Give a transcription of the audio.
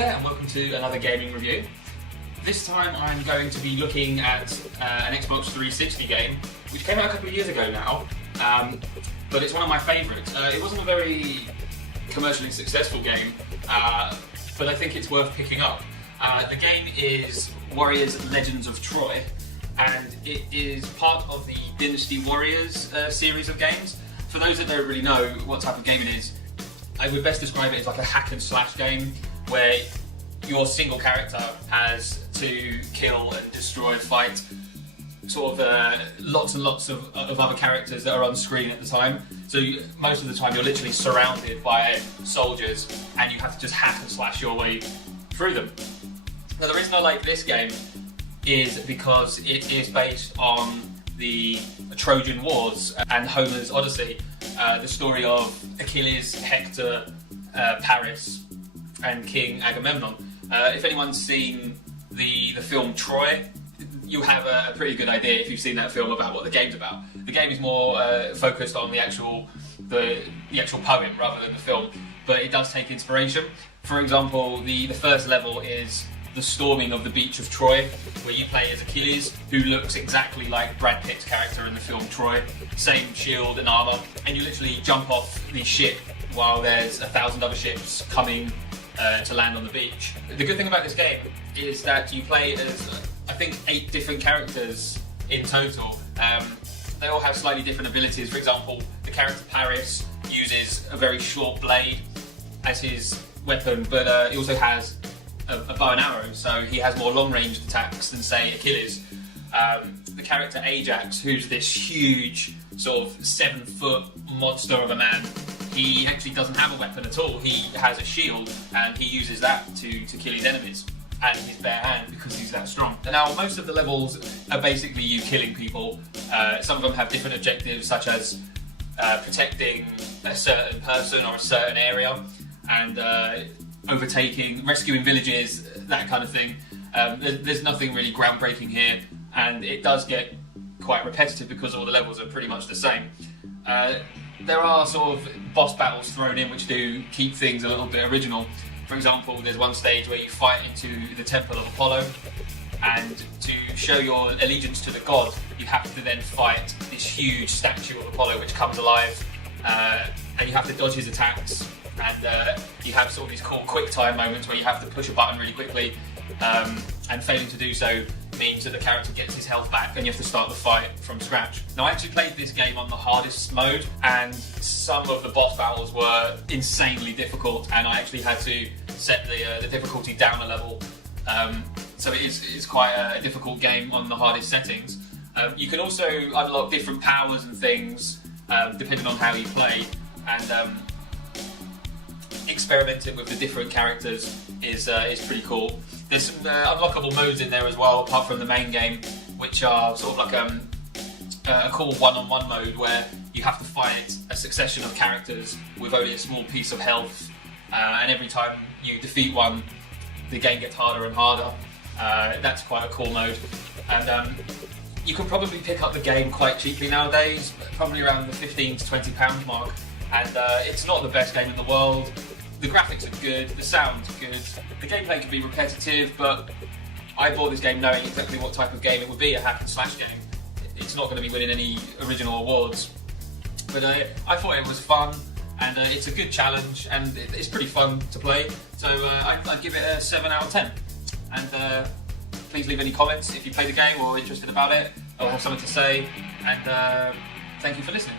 there and welcome to another gaming review. This time I'm going to be looking at an Xbox 360 game which came out a couple of years ago now, but it's one of my favourites. It wasn't a very commercially successful game, but I think it's worth picking up. The game is Warriors Legends of Troy, and it is part of the Dynasty Warriors series of games. For those that don't really know what type of game it is, I would best describe it as like a hack and slash game where your single character has to kill and destroy, fight sort of lots and lots of other characters that are on screen at the time. So most of the time you're literally surrounded by soldiers and you have to just hack and slash your way through them. Now the reason I like this game is because it is based on the Trojan Wars and Homer's Odyssey, the story of Achilles, Hector, Paris and King Agamemnon. If anyone's seen the film Troy, you have a pretty good idea if you've seen that film about what the game's about. The game is more focused on the actual poem rather than the film, but it does take inspiration. For example, the first level is the storming of the beach of Troy, where you play as Achilles, who looks exactly like Brad Pitt's character in the film Troy. Same shield and armour, and you literally jump off the ship while there's 1,000 other ships coming to land on the beach. The good thing about this game is that you play as, I think, 8 different characters in total. They all have slightly different abilities. For example, the character Paris uses a very short blade as his weapon, but he also has a bow and arrow, so he has more long-ranged attacks than, say, Achilles. The character Ajax, who's this huge, sort of 7-foot monster of a man, he actually doesn't have a weapon at all. He has a shield, and he uses that to kill his enemies, and his bare hand, because he's that strong. And now, most of the levels are basically you killing people. Some of them have different objectives, such as protecting a certain person or a certain area, and overtaking, rescuing villages, that kind of thing. There's nothing really groundbreaking here, and it does get quite repetitive because all the levels are pretty much the same. There are sort of boss battles thrown in which do keep things a little bit original. For example, there's one stage where you fight into the Temple of Apollo, and to show your allegiance to the god, you have to then fight this huge statue of Apollo which comes alive, and you have to dodge his attacks. And you have sort of these cool quick time moments where you have to push a button really quickly, and failing to do so means that the character gets his health back and you have to start the fight from scratch. Now, I actually played this game on the hardest mode, and some of the boss battles were insanely difficult, and I actually had to set the difficulty down a level. So it's quite a difficult game on the hardest settings. You can also unlock different powers and things depending on how you play, and experimenting with the different characters is pretty cool. There's some unlockable modes in there as well, apart from the main game, which are sort of like a cool one-on-one mode where you have to fight a succession of characters with only a small piece of health, and every time you defeat one, the game gets harder and harder. That's quite a cool mode, and you can probably pick up the game quite cheaply nowadays, probably around the £15 to £20 mark, and it's not the best game in the world. The graphics are good, the sound's good, the gameplay can be repetitive, but I bought this game knowing exactly what type of game it would be, a hack and slash game. It's not going to be winning any original awards, but I thought it was fun, and it's a good challenge, and it's pretty fun to play, so I'd give it a 7 out of 10. And please leave any comments if you played the game or are interested about it, or have something to say, and thank you for listening.